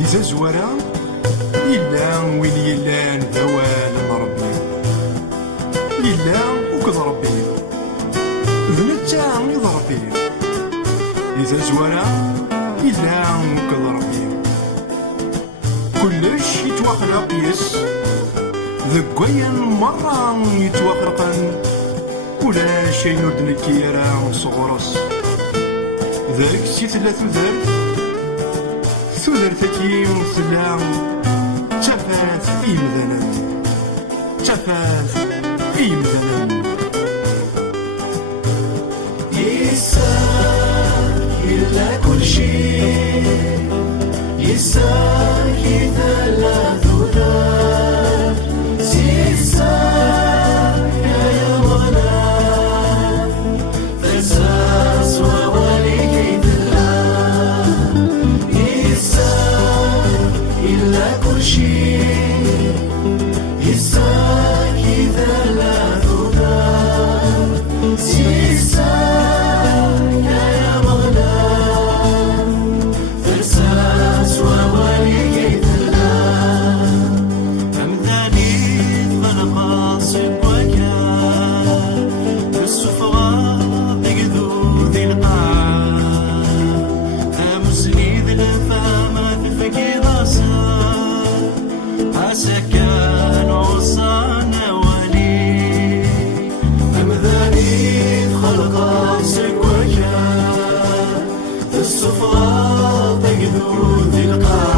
دي زازوارا إلا وين يلان ذوال ربي إلا وكذ ربي ذنتا إذ ربي دي زازوارا إلا وكذ ربي كلش يتوخلق يس ذقويا مرة يتوخلقن ولا شي نود نكيرا صغرس ذلك سي ثلاث ثلاثة سلام تفاث إيمذنا تفاث إيمذنا يساك إلا كل شيء يساك ثلاث ذات يساك يا مناف فساس وولي إلا كل شيء يساك ثلاث ذات يساك يا مغنى فرساس وولي ثلاث أمثالي خلق صب وكان بالسفرة بقدو ذي القاع أمسني ذي الفامة تفكير سكان وصانا ولي أمذاني خلق سكوكا في الصفرة تقدو ذي القاع